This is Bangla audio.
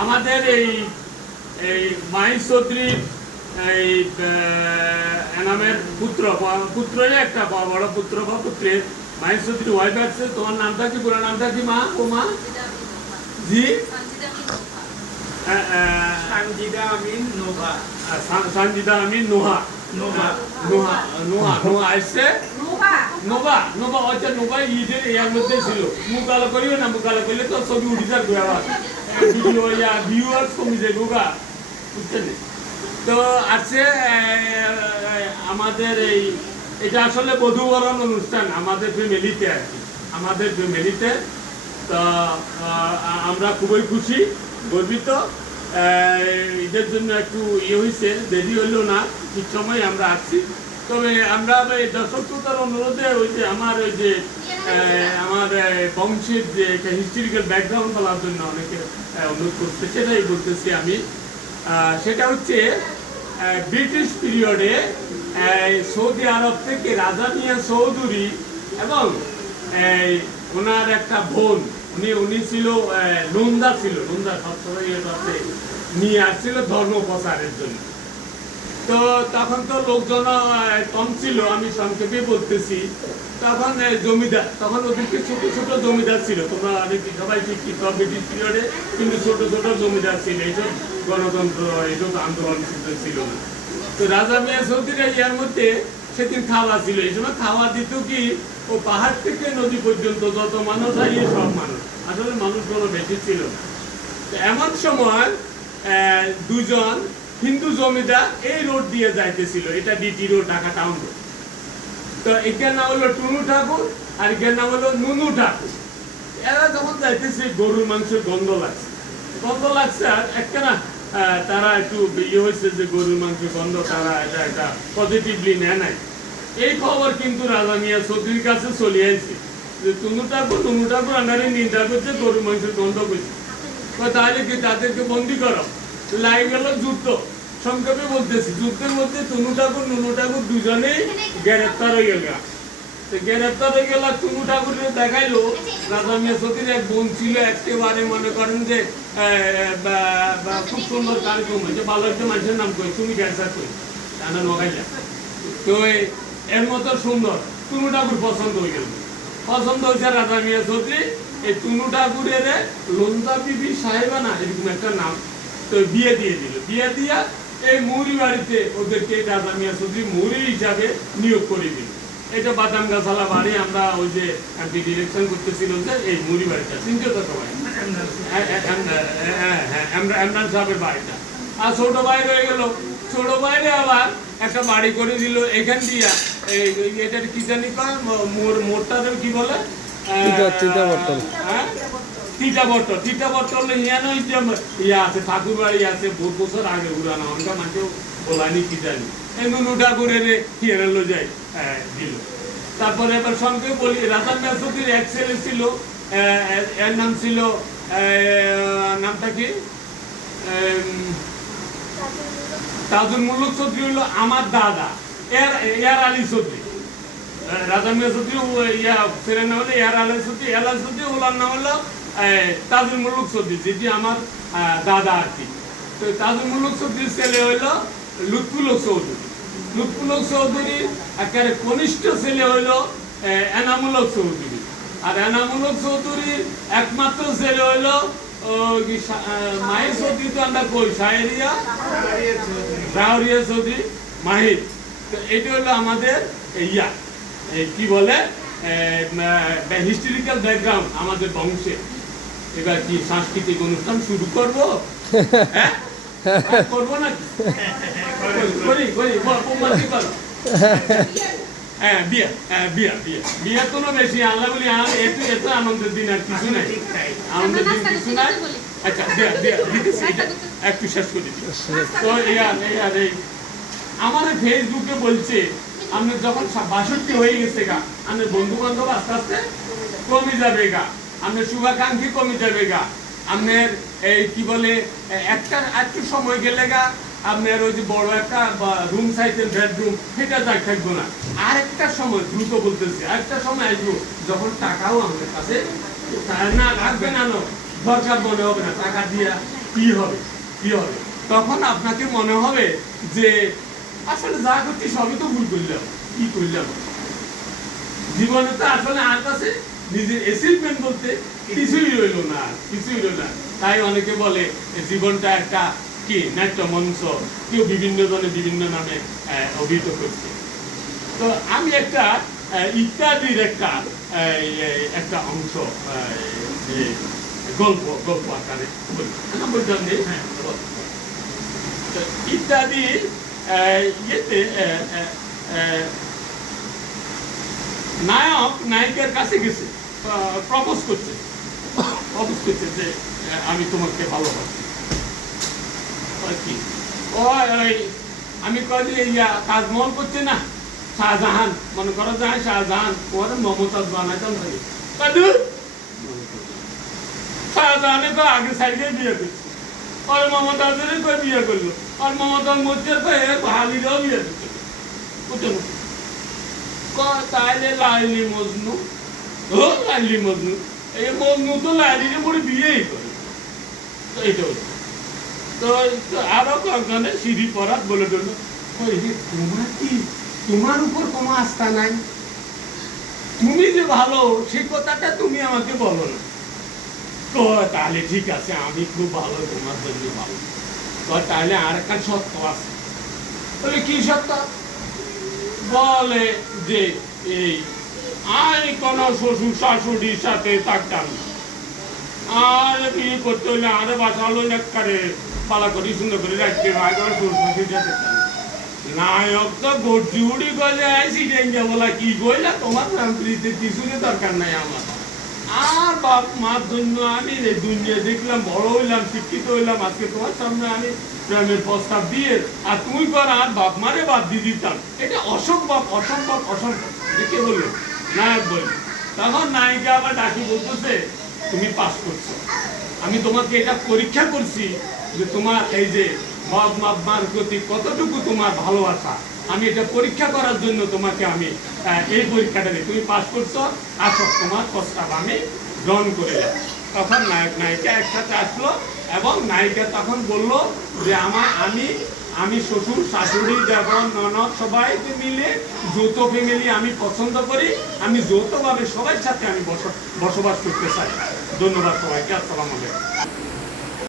আমাদের এই এই চৌধুরীর এই এনামের পুত্র পুত্রের একটা বড় পুত্র বা পুত্রের চৌধুরী ওয়াইফ আছে তোমার নামটা কি? পুরো নামটা কি মা ও মা? জি? সানজিদা আমিন নোভা সা- সঞ্জিতা আমি নোহা। নোভা নোহা। নোহা। নোহা আসছে? নোবা নোবা হচ্ছে নোবা ঈদের ইয়ার মধ্যে ছিল। মুখ কালো করিও না মুখ কালো করলে তো ছবি উঠি যাবে আবার তো আছে আমরা খুবই খুশি, গর্বিত। ঈদের জন্য একটু ইয়ে হয়েছে দেরি হইল না, ঠিক সময় আমরা আসছি। তবে আমরা দর্শক শ্রোতার অনুরোধে ওই যে আমার ওই যে আমার বংশের যে একটা হিস্টোরিক্যাল ব্যাকগ্রাউন্ড বলার জন্য অনেকে অনুরোধ করছে, সেটাই বলতেছি আমি। সেটা হচ্ছে ব্রিটিশ পিরিয়ডে সৌদি আরব থেকে রাজা মিয়া চৌধুরী এবং ওনার একটা বোন, উনি উনি ছিল নন্দা ছিল, নন্দা সবসময় নিয়ে আসছিল ধর্ম প্রচারের জন্য। তো তখন তো লোকজন কম ছিল, আমি সংক্ষেপে বলতেছি। তখন জমিদার, তখন ওদেরকে ছোট ছোট জমিদার ছিল। তোমরা অনেক সবাই শিক্ষিত, ব্রিটিশ পিরিয়ডে কিন্তু ছোট ছোট জমিদার ছিল। এইসব গণতন্ত্র, এইসব আন্দোলন ছিল- না। তো রাজা মিয়া চৌধুরী ইয়ার মধ্যে সেদিন খাওয়া ছিল। এই সময় খাওয়া দিত কি, ও পাহাড় থেকে নদী পর্যন্ত যত মানুষ আইয়ে সব মানুষ। আসলে মানুষ কোনো বেশি ছিল না। এমন সময় দুজন হিন্দু জমিদার এই রোড দিয়ে যাইতেছিল, এটা DT road Dhaka town road তো এটার নাম হলো টুনু ঠাকুর আর এটার নাম হলো নুনু ঠাকুর। এরা যখন যাইতেছে, গরুর মাংসের গন্ধ লাগছে। গন্ধ লাগছে আর একটা না তারা একটু ইয়ে হয়েছে যে গরুর মাংসের গন্ধ, তারা এটা একটা পজিটিভলি নেয় নাই। এই খবর কিন্তু রাজা মিয়া চৌধুরীর কাছে চলে আসছে যে টুনু ঠাকুর টুনু ঠাকুর আন্ডারে নিন্দা করছে, গরুর মাংসের গন্ধ করছে। তাহলে কি তাদেরকে বন্দি করো? লাই গেল যুদ্ধ। সংক্ষেপে বলতেছি, যুদ্ধের মধ্যে টুনু ঠাকুর, নুনু ঠাকুর দুজনেই গ্রেপ্তার হয়ে গেল। গ্রেপ্তার হয়ে গেল টুনু ঠাকুরের দেখাইলো, রাজা মিয়া সতীর এক বোন ছিল, একেবারে মনে করেন যে খুব সুন্দর কার্যক্রম হয়েছে ভালো একটা মানুষের নাম কই, তুমি ক্যান্সার কই জানা নগাইলা। তো এর মতো সুন্দর টুনু ঠাকুর পছন্দ হয়ে গেল। পছন্দ হয়েছে রাজা মিয়া চৌধুরী এই টুনু ঠাকুরের লন্দা বিবি সাহেবা না, এরকম একটা নাম, তো বিয়ে দিয়ে দিল। বিয়ে দিয়া এই মুহুরি বাড়িতে ওদেরকে রাজা মিয়া চৌধুরী মুহুরি হিসাবে নিয়োগ করে দিল। এটা বাদাম গাছালা বাড়ি আমরা ওই যে ডিরেকশন করতেছিল যে এই মুহুরি বাড়িটা চিনতে তো সবাই? হ্যাঁ, হ্যাঁ, হ্যাঁ, হ্যাঁ, এমরা- এমরান সাহেবের বাড়িটা। আর ছোট ভাই রয়ে গেল। ছোট বাইরে আবার একটা বাড়ি করে দিল। এখান দিয়া এই এটার কি জানি ম- মোর মোরটাদের কি বলে? তিতা- হ্যাঁ তিতা বটল তিতা বটল ইয়ানো ইয়া আছে ঠাকুর বাড়ি আছে, বহুত বছর আগে উড়ানো অনকা মানুষ বলানি কি জানি এই নুনু ঠাকুরের হিয়ারে লো যাই দিল। তারপরে এবার সঙ্গে বলি রাজা মেসুদির এক ছেলে ছিল এর- নাম ছিল নামটা কি? তাজুল মুল্লুক চৌধুরী হলো আমার দাদা, এর এর আলী চৌধুরী। রাজা মিয়া চৌধুরী ইয়া, ছেলের নাম হলো এর আলী চৌধুরী, এর আলী চৌধুরী ওনার নাম হলো তাজুল মুল্লুক চৌধুরী যেটি আমার দাদা আর কি। তো তাজুল মুল্লুক চৌধুরীর ছেলে হলো লুৎফুল হক চৌধুরী। লুৎফুল হক চৌধুরীর একেবারে কনিষ্ঠ ছেলে হলো আহ, এনামুল হক চৌধুরী। আর এনামুল হক চৌধুরীর একমাত্র ছেলে আহ, মায়ের চৌধুরী তো আমরা কই শাহরিয়া? রাহরিয়া চৌধুরী মাহির। তো এটা হলো আমাদের ইয়া কি বলে হিস্টোরিক্যাল ব্যাকগ্রাউন্ড আমাদের বংশে এবার কি সাংস্কৃতিক অনুষ্ঠান শুরু করব হ্যাঁ? হ্যাঁ, করব না করি করি বল, বল, কি করো? হ্যাঁ বিয়া হ্যাঁ বিয়া বিয়া। বিয়া কোনো বেশি আল্লাহ বলি এত এত আনন্দের দিন আর কিছু নাই। আনন্দের দিন কিছু নাই। আচ্ছা বিয়া বিয়া দিতেছি একটু শেষ করে দিচ্ছি। তো ইয়ার ইয়ার এই আমার ফেসবুকে বলছে আপনি যখন বাষট্টি হয়ে গেছে গা আপনার বন্ধু বান্ধব আস্তে আস্তে কমে যাবে গা। আপনার শুভাকাঙ্ক্ষী কমে যাবে গা আপনার এই কি বলে একটা একটু সময় গেলে গা আপনার ওই যে বড় একটা রুম সাইজের বেডরুম সেটা যাই থাকব না। আরেকটা সময় দ্রুত বলতেছি আরেকটা সময় আসব। যখন টাকাও আমাদের কাছে না না নো, দরকার মনে হবে না টাকা দিয়া কি হবে কি হবে। তখন আপনাকে মনে হবে যে আসলে যা করছি সবই তো ভুল করলাম কি করলাম? জীবনে তো আসলে আর কাছে নিজের অ্যাচিভমেন্ট বলতে কিছুই রইল না কিছুই রইল না। তাই অনেকে বলে জীবনটা একটা কি নাট্য মঞ্চ। কেউ বিভিন্ন জনে বিভিন্ন নামে অভিহিত করছে। তো আমি একটা ইত্যাদির একটা একটা অংশ গল্প গল্প আকারে বলি। না, বলতে হবে? হ্যাঁ ইত্যাদি ইয়েতে নায়ক নায়িকার কাছে গেছে। প্রপোজ করছে। প্রপোজ করছে যে আমি তোমাকে ভালোবাসি। আর কি? ওই আমি কদি ইয়া তাজমহল করছে না। শাহজাহান, মনে করো যায় শাহজাহান, ওর মমতাজ বানাইতাম থাকে কাদু? শাহজাহানে তো আগে সাইডে বিয়ে করছে আর মমতাজের তো বিয়ে করল। আর মমতাজ মধ্যে তো এর ভালিরাও বিয়ে না? তাইলে লাইলি মজনু মজনু এই মজনু তো তো সিঁড়ি পরাত বলে দিল তোমার কি, তোমার উপর কোনো আস্থা নাই? তুমি যে ভালো সেই কথাটা তুমি আমাকে বলো না। তো, তাহলে ঠিক আছে, আমি খুব ভালো, তোমার জন্য ভালো। তাহলে আর একটা সত্য আছে। বলে, কি সত্য বলে যে, এই আমি কোন শ্বশুর শাশুড়ির সাথে থাকতাম। আর বিয়ে করতে হইলে আরে বাসালো করে পালা করি, সুন্দর করে রাখতে তোমার শ্বশুর সাথে নায়ক তো গর্জি উড়ি আইসি ডেঞ্জা বলা, কি তোমার কিছুরই দরকার নাই আমার। আর বাপ মার জন্য আমি এই দুনিয়া দেখলাম, বড় হইলাম, শিক্ষিত হইলাম, আজকে তোমার সামনে আমি প্রেমের প্রস্তাব দিয়ে, আর কর আর বাপ মারে বাদ দিয়ে দিতাম। এটা অসম্ভব অসম্ভব অসম্ভব। দেখে বলল? নায়ক বলল তখন নায়িকা আবার ডাকি বলতেছে, তুমি পাস করছ। আমি তোমাকে এটা পরীক্ষা করছি যে তোমার এই যে বাপ মাপ প্রতি কতটুকু তোমার ভালোবাসা, আমি এটা পরীক্ষা করার জন্য তোমাকে আমি এই পরীক্ষাটা দিই তুমি পাস করছ, আসো, তোমার প্রস্তাব আমি গ্রহণ করে তখন নায়ক নায়িকা একসাথে আসলো এবং নায়িকা তখন বলল যে, আমার, আমি আমি শ্বশুর, শাশুড়ি দেবন ননদ সবাইকে মিলে যৌথ ফ্যামিলি আমি পছন্দ করি। আমি যৌথভাবে সবার সাথে আমি বস- বসবাস করতে চাই। ধন্যবাদ সবাইকে, আসসালামু আলাইকুম।